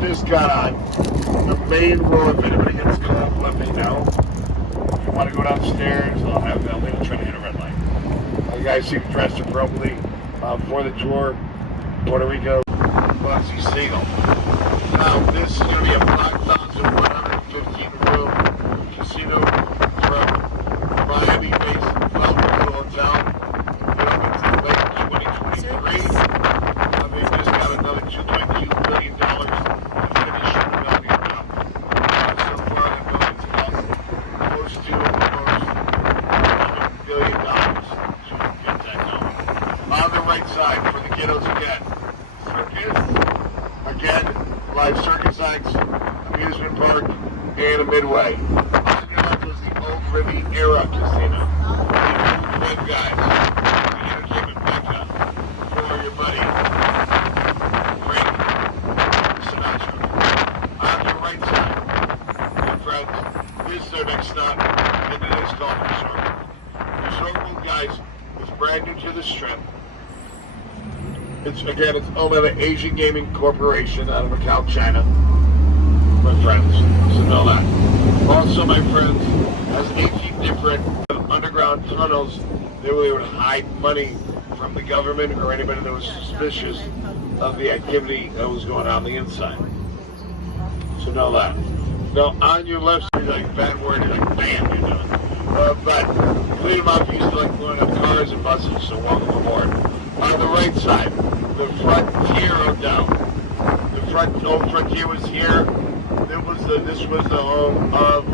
just got on the main road. If anybody gets caught, let me know. If you want to go downstairs, I'll be trying to hit a red light. You guys seem dressed appropriately for the tour. Puerto Rico, Bossy Seagull. Now, this is going to be a 5,115 room casino from Miami-based Bellevue Hotel. It opens in late 2023. They just got another $2.2 billion to finish the building up. So far, the building's cost close to almost $100 billion to get that going. On the right side, for the kiddos again, circus, again, live circus acts, amusement park, and a midway. Also, your left was the old Riviera Casino. Good guys, the entertainment mecca for your buddy, Frank Sinatra. On your right side, my friends, this is their next stop into this golf resort. Resort World, guys, is brand new to the Strip. It's owned by the Asian Gaming Corporation out of Macau, China. My friends, so know that. Also, my friends, has 18 different underground tunnels. They were able to hide money from the government or anybody that was suspicious of the activity that was going on the inside. So know that. Now, on your left side, you're like, bad word, you're like, bam, you're doing. But clean them up, used to like blowing up cars and buses, so welcome aboard. On the right side, the Frontier Hotel. The old Frontier was here. This was the home of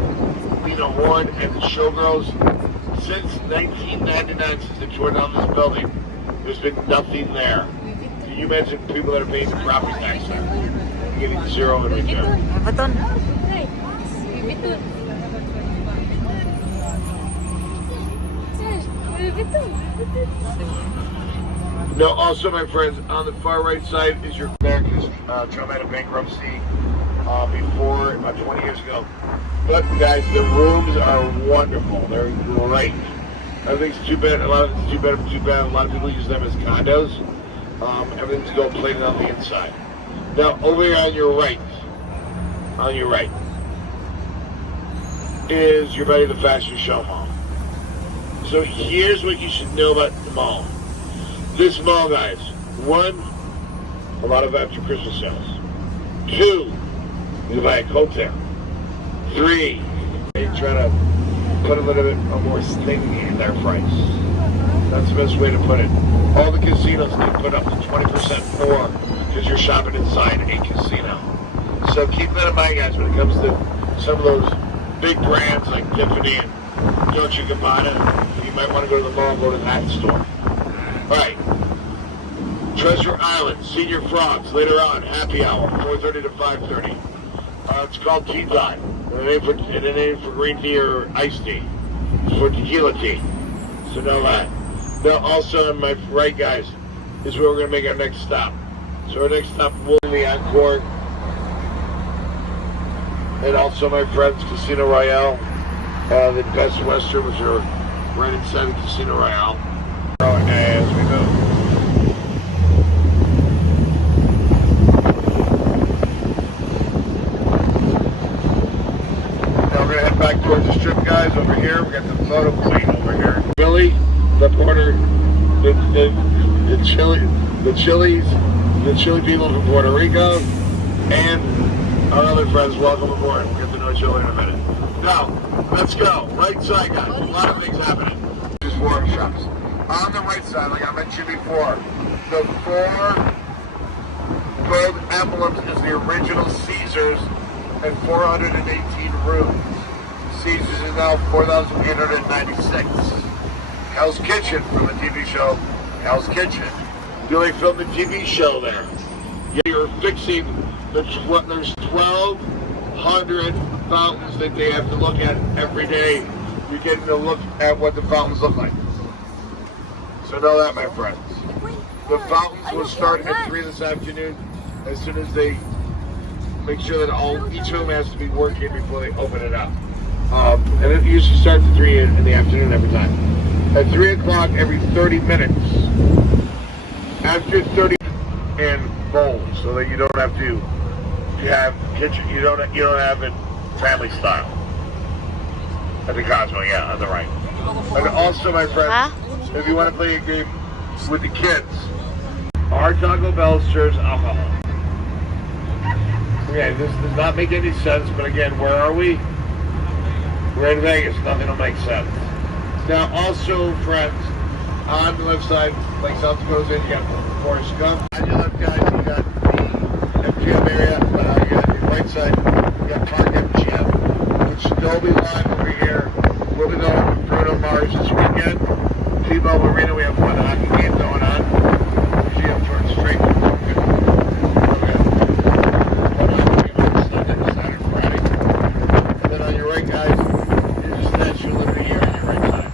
Lena Horne and the Showgirls. Since 1999, since they tore down this building, there's been nothing there. Can you imagine people that are paying the property tax there? You're getting zero in return. Now, also, my friends, on the far right side is your America's traumatic bankruptcy before, about 20 years ago. But, guys, the rooms are wonderful. They're great. Everything's too bad. A lot of it's too bad for too bad. A lot of people use them as condos. Everything's gold plated on the inside. Now, over here on your right, is your buddy, the Fashion Show Mall. So here's what you should know about the mall. This mall, guys, one, a lot of after Christmas sales. Two, you buy a coat there. Three, they try to put a little bit more sting in their price. That's the best way to put it. All the casinos, they put up to 20% more because you're shopping inside a casino. So keep that in mind, guys, when it comes to some of those big brands like Tiffany and Dolce & Gabbana. You might want to go to the mall and go to that store. All right. Treasure Island, Senior Frogs, later on, happy hour, 4:30 to 5:30. It's called Tea Time. And it ain't for green tea or iced tea. It's for tequila tea. So know that. Now, also on my right, guys, is where we're going to make our next stop. So our next stop will be the Encore. And also, my friends, Casino Royale, the Best Western, which are right inside of Casino Royale. As we go. Now we're going to head back towards the Strip, guys. Over here, we got the photo queen over here. Billy, the Porter, the chili people from Puerto Rico, and our other friends. Welcome aboard. We'll get to know each other in a minute. Now, let's go. Right side, guys. A lot of things happening. Just forum shops. On the right side, like I mentioned before, the 4 gold emblems is the original Caesars and 418 rooms. Caesars is now 4,896. Hell's Kitchen from the TV show Hell's Kitchen. Billy filmed the TV show there. You're fixing there's 1,200 fountains that they have to look at every day. You're getting to look at what the fountains look like. So know that, my friends. The fountains will start at 3 this afternoon as soon as they make sure that each of them has to be working before they open it up. And it usually starts at 3 in the afternoon every time. At 3 o'clock every 30 minutes. After 30 and bowls, so that you don't have to You have kitchen. You don't have it family style. At the Cosmo, yeah, on the right. And also, my friend, if you want to play a game with the kids, our Taco Bell serves alcohol. Okay, this does not make any sense, but again, where are we? We're in Vegas. Nothing will make sense. Now, also, friends, on the left side, like South Dakota's in, you got Forrest Gump. On your left, guys, you got the MGM area. But on your right side, you got Park MGM, which will be live over here. We'll be going with Bruno Mars this weekend. T-Mobile Arena, we have one hockey game going on. MGM George Strait. Sunday, Saturday, Friday. And then on your right, guys, is the Statue of Liberty here on your right side.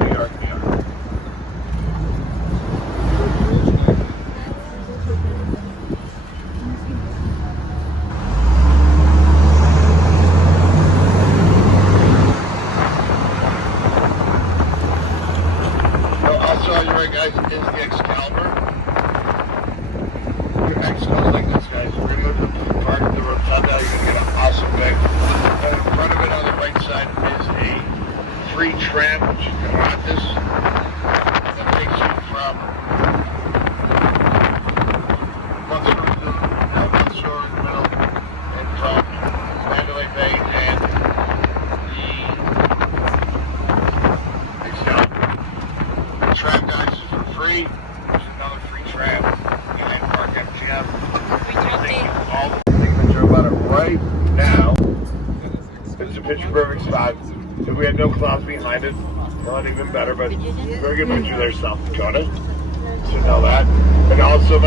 New York, New York. Also on your right, guys, is the Excalibur. Your Excalibur like this, guys. We're going to go to the park, the Rotunda. You're going to get an awesome bag. And in front of it on the right side is a free tram, which is gratis. That takes you from Luxor to Luxor in the middle, and from Mandalay Bay and the Excalibur. The tram, guys, is for free. There's another free tram in Park MGM. All the signature about it right now. It's a picture perfect spot. If we had no clouds behind it, not even better, but very good picture there, South Dakota. So know that. And also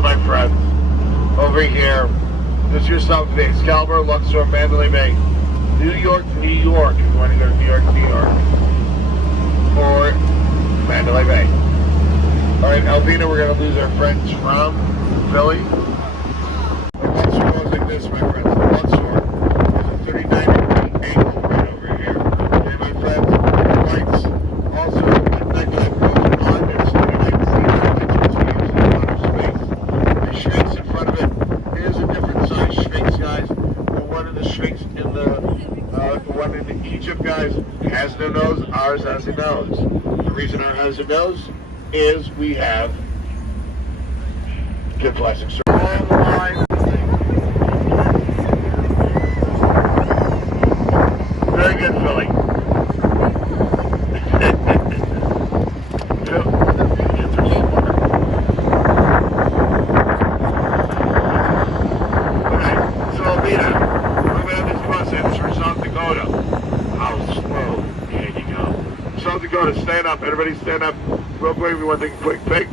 my friends over here. This is your South today. Excalibur, Luxor, Mandalay Bay, New York, New York. If you want to go to New York, New York, or Mandalay Bay. All right, Alvina, we're gonna lose our friends from Philly. Luxor goes like this, my friends. Luxor is a 39-degree angle right over here. Okay, my friends, lights. Also, at nighttime goes on. There's 39 space. The Sphinx in front of it is a different size Sphinx, guys. The one in the Sphinx in the one in the Egypt, guys, has no nose. Ours has a nose. The reason ours has a nose is we have good plastic surgery. All the line. Very good, Philly. Okay, so Alvina, we're going to have this bus in for South Dakota. How slow. There you go. South Dakota, stand up. Everybody stand up. Real quick, we want to take a quick pic.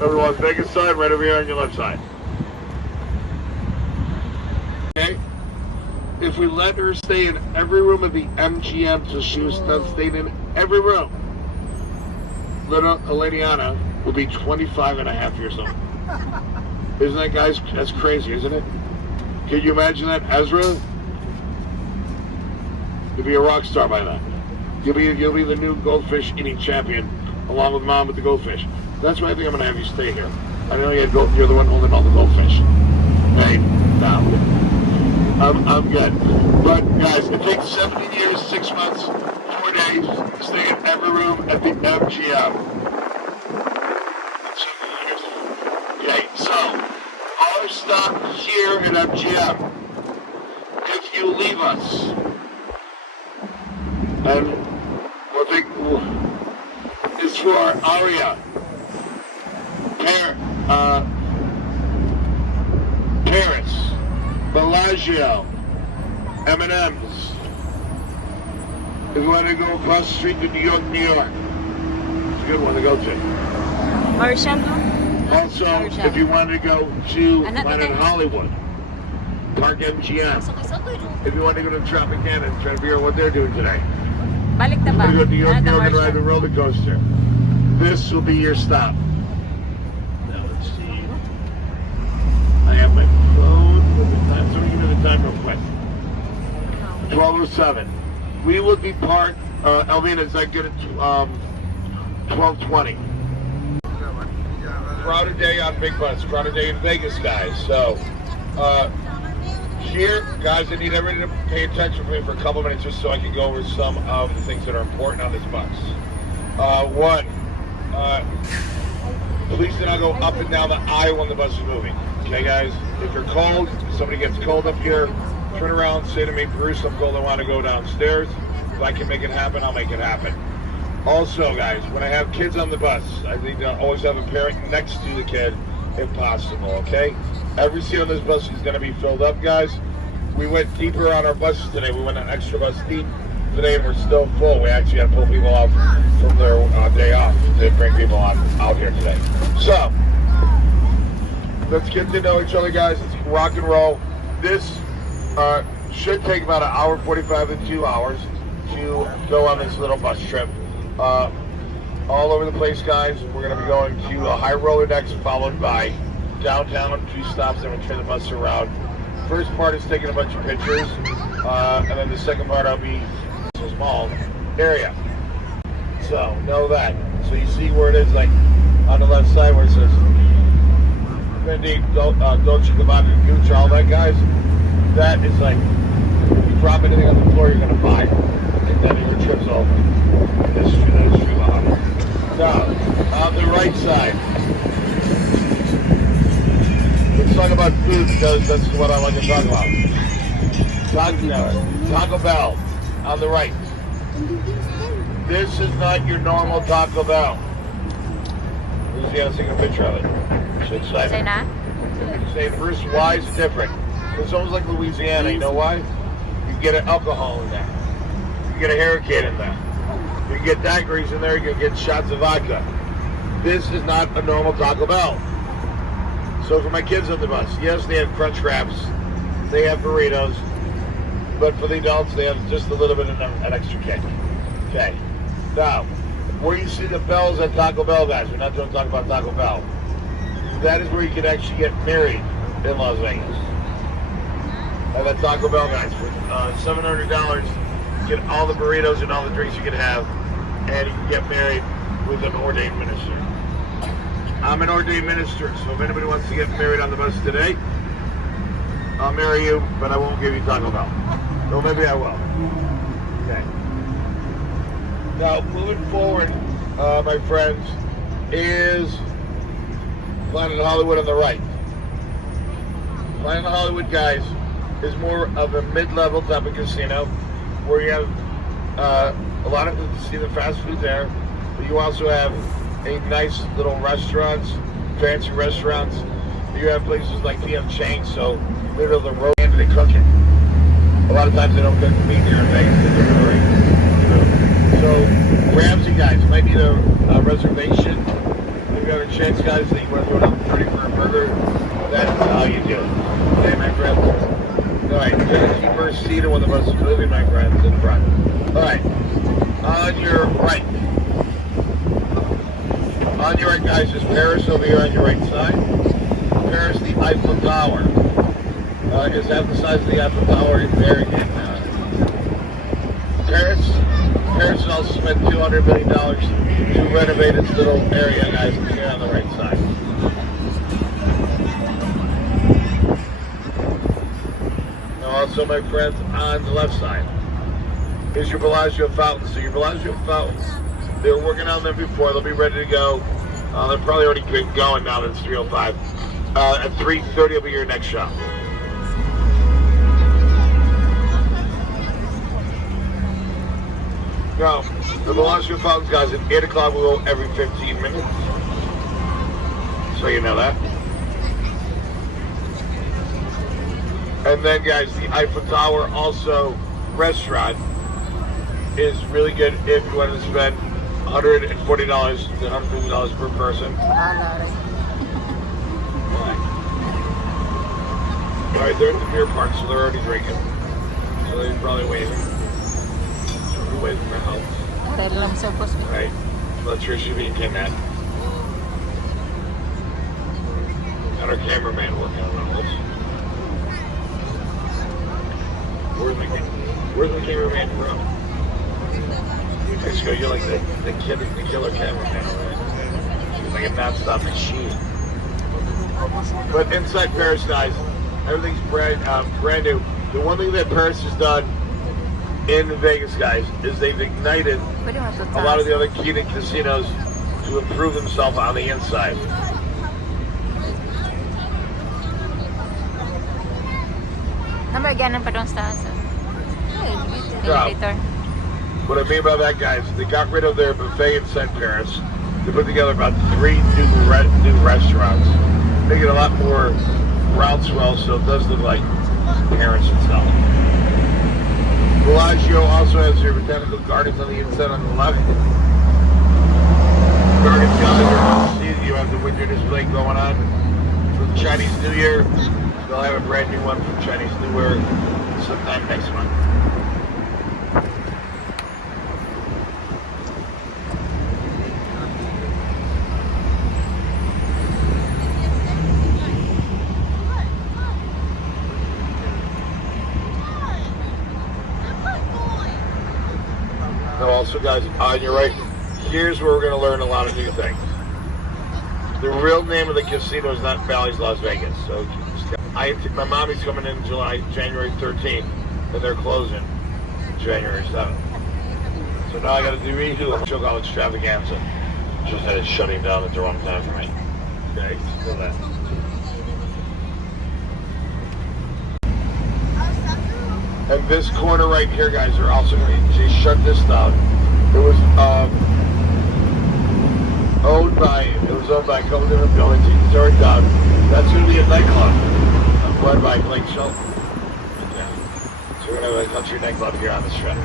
Over the Las Vegas side, right over here on your left side. Okay? If we let her stay in every room of the MGM, so she was not staying in every room, little Eleniana will be 25 and a half years old. Isn't that, guys? That's crazy, isn't it? Can you imagine that, Ezra? You'll be a rock star by then. You'll be the new goldfish eating champion, along with Mom with the goldfish. That's why I think I'm going to have you stay here. I know you're the one holding all the goldfish. Hey, no. I'm good. But, guys, it takes 17 years, 6 months, 4 days to stay in every room at the MGM. 17 years. Okay, so, our stop here at MGM. If you leave us, and we'll take... It's for Aria, Paris, Bellagio, M&M's. If you want to go across the street to New York, New York, it's a good one to go to. Also, if you want to go to Planet Hollywood, Park MGM. If you want to go to Tropicana and try to figure out what they're doing today. Balik na ba? Go to New York, New York and ride the roller coaster. This will be your stop. Now let's see. I have my phone with the time. So give me the time real quick. 12:07. We will be parked. Elvina, is that good at 12:20? crowded day on Big Bus, crowded day in Vegas, guys. So, here, guys, I need everybody to pay attention for me for a couple minutes just so I can go over some of the things that are important on this bus. One, please do not go up and down the aisle when the bus is moving. Okay, guys? If you're cold, if somebody gets cold up here, turn around, say to me, Bruce, I'm cold, I want to go downstairs. If I can make it happen, I'll make it happen. Also, guys, when I have kids on the bus, I need to always have a parent next to the kid if possible, okay? Every seat on this bus is going to be filled up, guys. We went deeper on our buses today. We went an extra bus deep today, and we're still full. We actually had to pull people out from their day off to bring people out here today. So, let's get to know each other, guys. Let's rock and roll. This should take about an hour 45 to 2 hours to go on this little bus trip. All over the place, guys. We're going to be going to High Roller next, followed by downtown, 2 stops, and we'll turn the bus around. First part is taking a bunch of pictures, and then the second part I'll be in a small area. So, know that. So you see where it is, like, on the left side where it says, Mindy, Dolce Gabbana, Gucci, all that, guys. That is like, if you drop anything on the floor, you're going to buy it. And then your trip's over. That's true, Now, on the right side, let's talk about food because that's what I like to talk about. Taco Bell, on the right. This is not your normal Taco Bell. Louisiana's taking a picture of it. She's excited. Say not? Say, Bruce, why is it different? It's almost like Louisiana. You know why? You get an alcohol in there. You get a hurricane in there. You get daiquiris in there. You can get shots of vodka. This is not a normal Taco Bell. So for my kids on the bus, yes, they have crunch wraps. They have burritos. But for the adults, they have just a little bit of an extra cake. Okay. Now, where you see the bells at Taco Bell, guys, we're not going to talk about Taco Bell. That is where you can actually get married in Las Vegas. At that Taco Bell, guys, for $700, you get all the burritos and all the drinks you can have, and you can get married with an ordained minister. I'm an ordained minister, so if anybody wants to get married on the bus today, I'll marry you, but I won't give you Taco Bell. Well, maybe I will. Okay. Now, moving forward, my friends, is Planet Hollywood on the right. Planet Hollywood, guys, is more of a mid-level type of casino where you have a lot of the fast food there, but you also have a nice little restaurants, fancy restaurants. You have places like PM Chain, so middle of the road, and they cook it. A lot of times they don't cook meat here in Vegas, they do great. So, Ramsey, guys, you might need a reservation. If you have a chance, guys, that you want to go down 30 for a burger, that's how you do it. Okay, my friends? Alright, you're going to keep her seated when the bus is moving, my friends, in front. Alright, on your right. On your right, guys, is Paris over here on your right side. Paris, the Eiffel Tower. Is half the size of the Eiffel Tower in there again. Paris also spent $200 million to renovate its little area, guys, here on the right side. Now also, my friends, on the left side is your Bellagio fountains. So your Bellagio fountains, they were working on them before. They'll be ready to go. They're probably already going now that it's 3:05. At 3:30 will be your next shop. Now, the Bellagio fountains, guys, at 8 o'clock we go every 15 minutes. So you know that. And then, guys, the Eiffel Tower, also restaurant, is really good if you want to spend $140 to $150 per person. Alright, they're at the beer park, so they're already drinking. So they're probably waving. So we're waiting for help. Right. Electricity being kidnapped. And our cameraman working on this. Where's the cameraman from? Let's go, you're like the killer cameraman, right? He's like a non-stop machine. But inside Paris, guys, everything's brand new. The one thing that Paris has done in Vegas, guys, is they've ignited a lot of the other key casinos to improve themselves on the inside. Namagyanan pa doon sa taas. Yeah. What I mean by that, guys, they got rid of their buffet inside Paris. They put together about 3 new restaurants. Make it a lot more groundswell, so it does look like Paris itself. Bellagio also has your botanical gardens on the inside on the left. Gardens, guys, you have the winter display going on for the Chinese New Year. They'll have a brand new one for Chinese New Year sometime next month. Also, guys, on your right, here's where we're going to learn a lot of new things. The real name of the casino is not Bally's Las Vegas. So my mommy's coming in January 13th, and they're closing January 7th. So now I got to redo a choke out extravaganza. Just that it's shutting down at the wrong time for me. Okay, still that. And this corner right here, guys, are also going to shut this down. It was owned by a couple different buildings. It's already done. That's going to be a nightclub run by Blake Shelton. Yeah. So we're going to have a country nightclub here on the strip.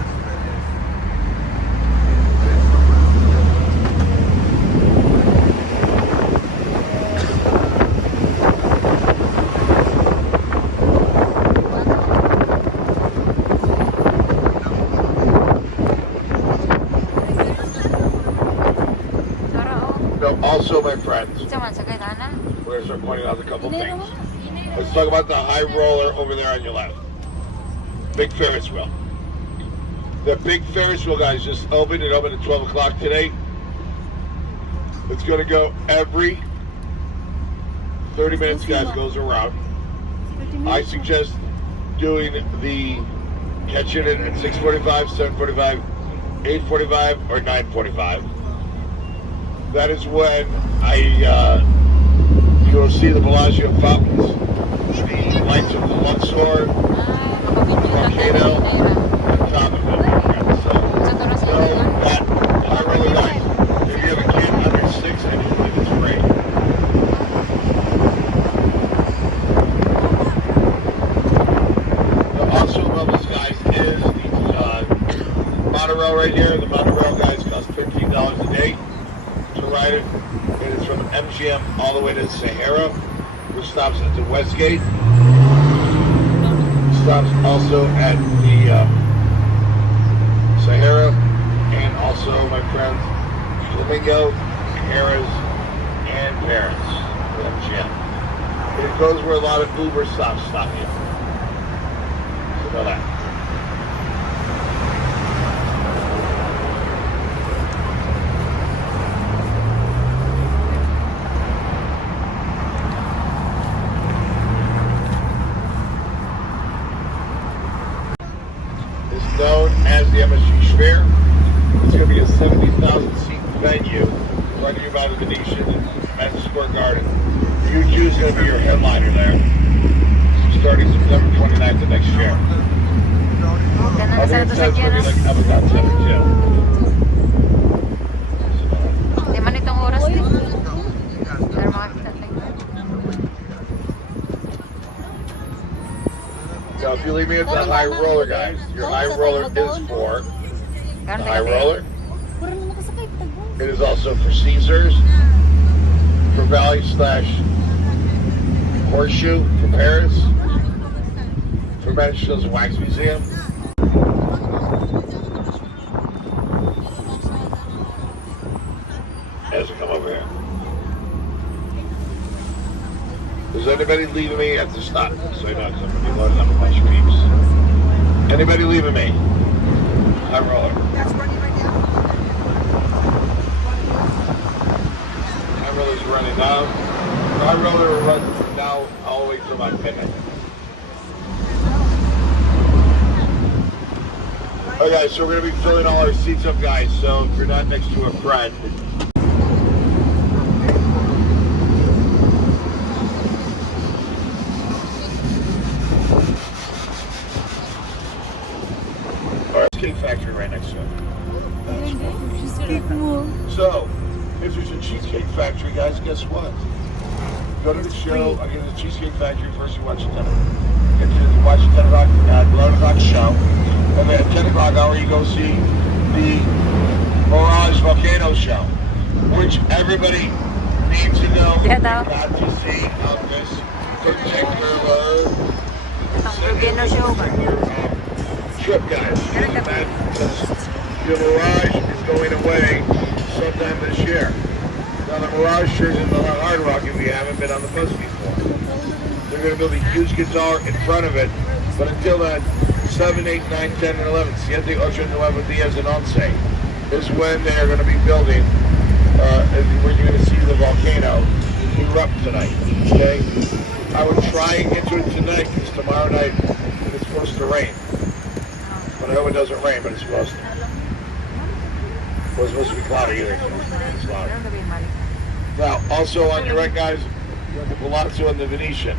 Also, my friends, we're going to start pointing out a couple things. Let's talk about the high roller over there on your left. Big Ferris wheel. The big Ferris wheel, guys, just opened. It opened at 12 o'clock today. It's going to go every 30 minutes, guys, goes around. I suggest doing catching it at 6:45, 7:45, 8:45, or 9:45. That is when you'll see the Bellagio fountains, the lights of the Luxor, the volcano, and top of it. So that high roller light. If you have a kid under 6, I just believe it's great. The also above us, guys, is the monorail right here. The monorail, guys, costs $15 a day to ride it. It is from MGM all the way to Sahara, which stops at the Westgate. Stops also at the Sahara, and also, my friends, Flamingo, Harrah's, and Paris with MGM. It goes where a lot of Uber stops stop you. So know that. Known as the MSG Sphere. It's going to be a 70,000 seat venue right here by the Venetian and Madison Square Garden. U2 is going to be your headliner there, starting September 29th of next year. I think it's going to be like Amazon Center too. Di man itong oras din. Pero makakita tayo. Now, if you leave me at the high roller, guys, your high roller is for the high roller. It is also for Caesars, for Valley / Horseshoe, for Paris, for Medici Wax Museum. As we come over here. Is anybody leaving me at the stop? So you know, because I'm going to be loading up a bunch of peeps. Anybody leaving me? High roller. That's running right now. High roller's running down. My roller runs from now all the way to my picnic. Okay, so we're going to be filling all our seats up, guys. So if you're not next to a friend, Cheesecake Factory right next to it. So, if there's a Cheesecake Factory, guys, guess what? Go to the show, I get the Cheesecake Factory first, you watch the 10 o'clock, 11 o'clock show. And then at 10 o'clock hour, you go see the Mirage Volcano show, which everybody needs to know. Yeah, got to see on this particular Volcano show ba? trip, guys. Because the Mirage is going away sometime this year. Now the Mirage turns into the Hard Rock if we haven't been on the bus before. They're going to build a huge guitar in front of it, but until then, 7, 8, 9, 10, and 11, 7, 8, 9 Diaz and 11 is when they are going to be building, where you're going to see the volcano erupt tonight, okay? I would try and get to it tonight, because tomorrow night it's supposed to rain. But I hope it doesn't rain, but it's supposed to. It wasn't supposed to be cloudy either. It's cloudy. Now, also on your right, guys, you have the Palazzo and the Venetian.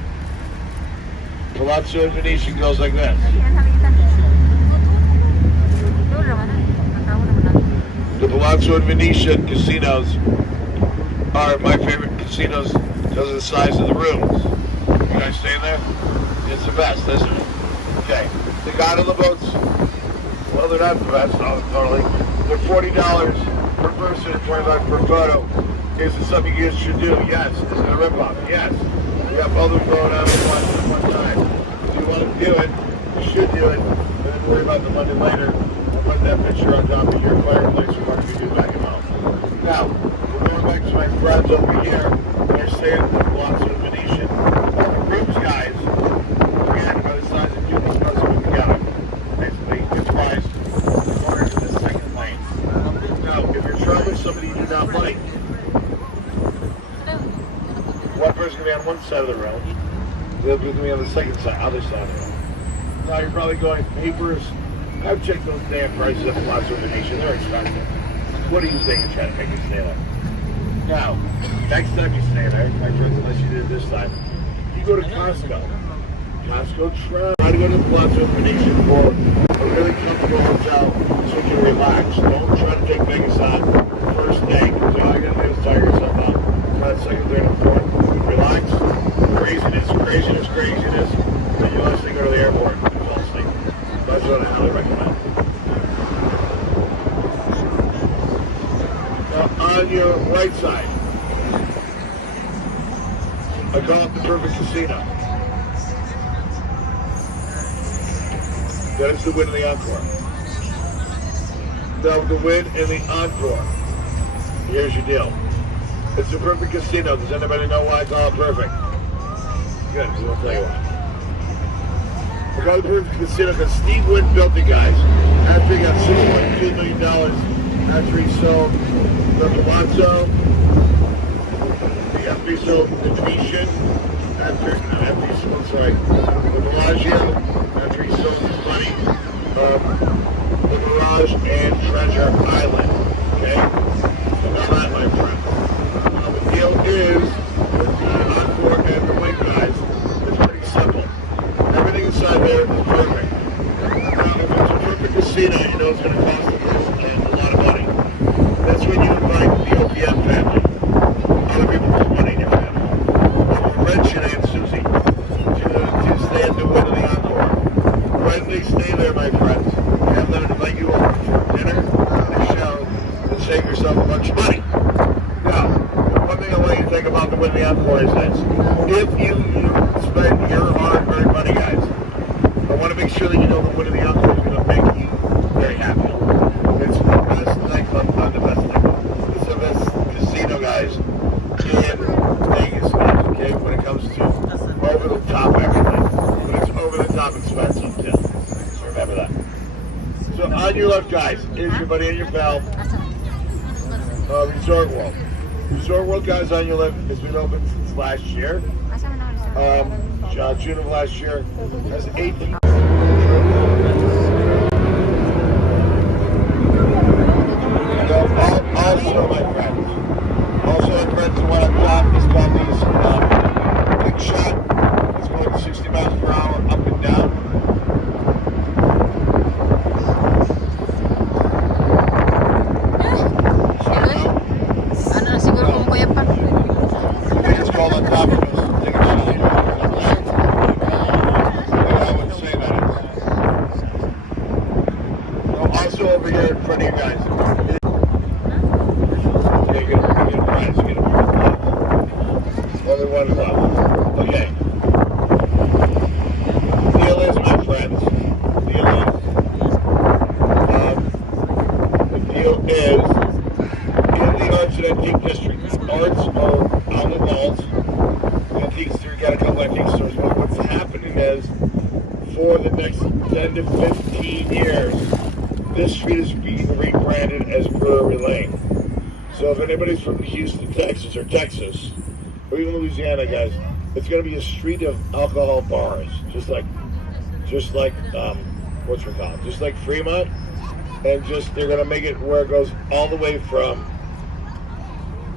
Palazzo and Venetian goes like this. The Palazzo and Venetian casinos are my favorite casinos because of the size of the rooms. You guys staying there? It's the best, isn't it? Okay. The gondola boats, well, they're not the best, no, totally. They're $40 per person and $20 per photo. Is it something you guys should do? Yes. Is it a rip-off? Yes. We have both of them going on at one time. If you want to do it, you should do it. And then worry about the Monday later. I'll put that picture on top of your fireplace or whatever you do back at home. Now, we're going back to my friends over here. They're staying at the Palazzo and Venetian. All the rooms, guys, again, by the size of two, these guys put together. Basically, good price. Order in the second lane. Now, if you're traveling somebody you do not like, one person's going to be on one side of the road, the other person's going to be on the second side, other side of the road. Now you're probably going, papers, I've checked those damn prices at Palazzo Venetian, they're expensive. What do you think of trying to make you stay there? Now, next time you stay there, unless you did it this time, you go to Costco. Costco, try to go to the Palazzo Venetian for a really comfortable hotel so you can relax. Don't try to take Vegas on the first day, because all you're going to do is tire yourself out. Try the second, third, and fourth. Relax. Craziness. Then you honestly go to the airport and fall asleep. That's what I highly recommend. Now, on your right side, I call it the perfect casino. That is the Wynn and the Encore. Now, the Wynn and the Encore. Here's your deal. It's the perfect casino. Does anybody know why I call it perfect? Good, so I'll tell you why. I call it the perfect casino because Steve Wynn built it, guys, after he got $6.2 million after he sold the Palazzo, after he sold the Venetian, the Bellagio, after he sold his money, the Mirage and Treasure Island. Okay? So now that, my friend. The deal is, with the Encore and the Wing, guys, it's pretty simple. Everything inside there is perfect. Now, if it's a perfect casino, you know it's going to cost a lot of money. That's when you invite the OPM family. Other people put money in your family. Rich and Aunt Susie to stay at the Wynn and the Encore. When they stay there, my friends, have them invite you over for dinner, and a show, and save yourself a bunch of money. Now, one thing I want you to think about the Wynn and the Encore is this. If you spend your hard-earned money, guys, I want to make sure that you know the Wynn and the Encore is going to make you very happy. It's the best nightclub, not the best nightclub. It's the best casino, guys, in Vegas, okay, when it comes to over-the-top everything. But it's over-the-top expensive, too. So remember that. So on your left, guys, here's your buddy and your pal, Resort World. Resort World Gaza Ulit has been open since last year. Asa mo na resort? June of last year. Has 18. Also, my friends, the one up top, this company is Big Shot. It's going 60 miles per hour up and down. Ano na siguro kung kuya pa? It's called on top of us. Take a shot. I wouldn't say that. Also over here in front of you guys. Only one left. Okay. Deal is, my friends. The deal is in the Arts and Antique District. Arts are on the walls. The antiques, you got a couple antique stores. But what's happening is, for the next 10 to 15 years, this street is being rebranded as Brewery Lane. So if anybody's from Houston, Texas, or Texas, or even Louisiana, guys, it's going to be a street of alcohol bars, just like what's it called? Just like Fremont, and they're going to make it where it goes all the way from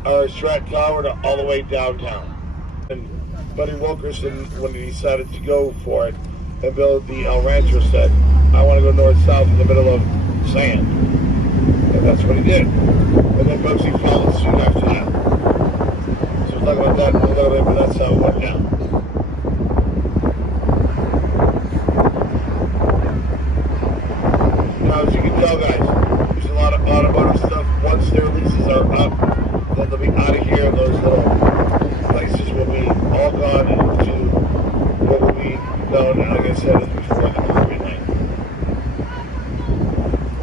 our Strat Tower to all the way downtown. And Buddy Wilkerson, when he decided to go for it and build the El Rancho, said, "I want to go north-south in the middle of sand," and that's what he did. And then Bugsy followed suit after that. So we'll talk about that in a little bit, but that's how it went down. Now, as you can tell, guys, there's a lot of automotive stuff. Once their leases are up, then they'll be out of here, and those little places will be all gone into what will be known, like I said, as before, the Brewery Lane.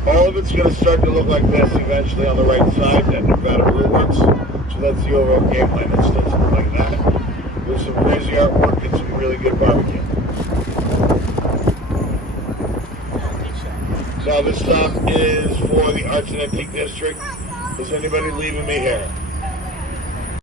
All of it's going to start to look like this eventually on the right side, that Nevada Brew Works. So that's the overall game plan. It starts to look like that. There's some crazy artwork and some really good barbecue. Now this stop is for the Arts and Antique District. Is anybody leaving me here?